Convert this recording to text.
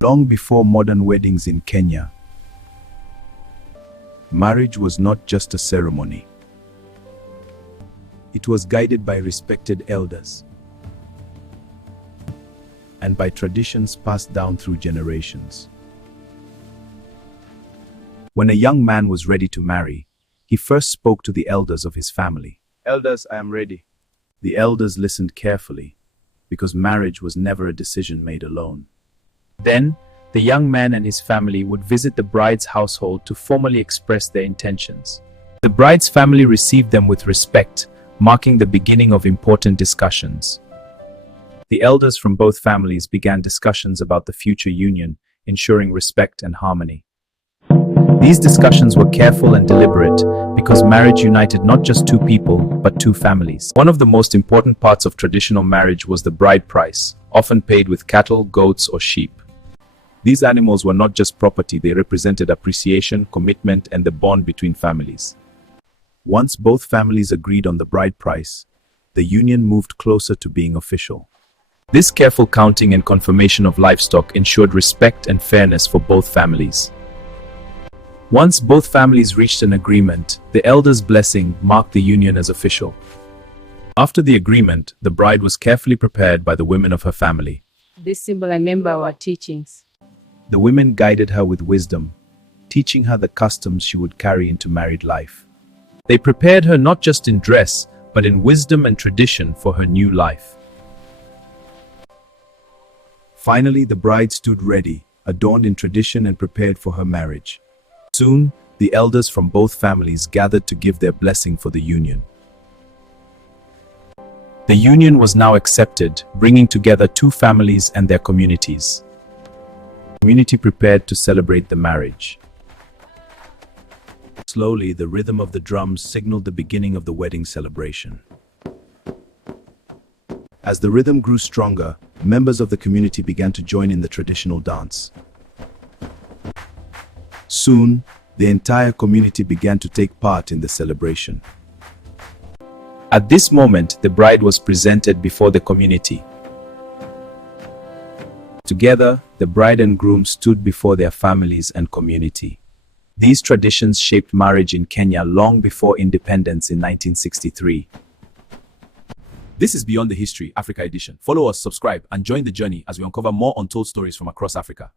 Long before modern weddings in Kenya, marriage was not just a ceremony. It was guided by respected elders and by traditions passed down through generations. When a young man was ready to marry, he first spoke to the elders of his family. "Elders, I am ready." The elders listened carefully, because marriage was never a decision made alone. Then, the young man and his family would visit the bride's household to formally express their intentions. The bride's family received them with respect, marking the beginning of important discussions. The elders from both families began discussions about the future union, ensuring respect and harmony. These discussions were careful and deliberate because marriage united not just two people, but two families. One of the most important parts of traditional marriage was the bride price, often paid with cattle, goats, or sheep. These animals were not just property, they represented appreciation, commitment, and the bond between families. Once both families agreed on the bride price, the union moved closer to being official. This careful counting and confirmation of livestock ensured respect and fairness for both families. Once both families reached an agreement, the elders' blessing marked the union as official. After the agreement, the bride was carefully prepared by the women of her family. This symbol, I remember our teachings. The women guided her with wisdom, teaching her the customs she would carry into married life. They prepared her not just in dress, but in wisdom and tradition for her new life. Finally, the bride stood ready, adorned in tradition and prepared for her marriage. Soon, the elders from both families gathered to give their blessing for the union. The union was now accepted, bringing together two families and their communities. The community prepared to celebrate the marriage. Slowly, the rhythm of the drums signaled the beginning of the wedding celebration. As the rhythm grew stronger, members of the community began to join in the traditional dance. Soon, the entire community began to take part in the celebration. At this moment, the bride was presented before the community. Together, the bride and groom stood before their families and community. These traditions shaped marriage in Kenya long before independence in 1963. This is Beyond the History, Africa edition. Follow us, subscribe, and join the journey as we uncover more untold stories from across Africa.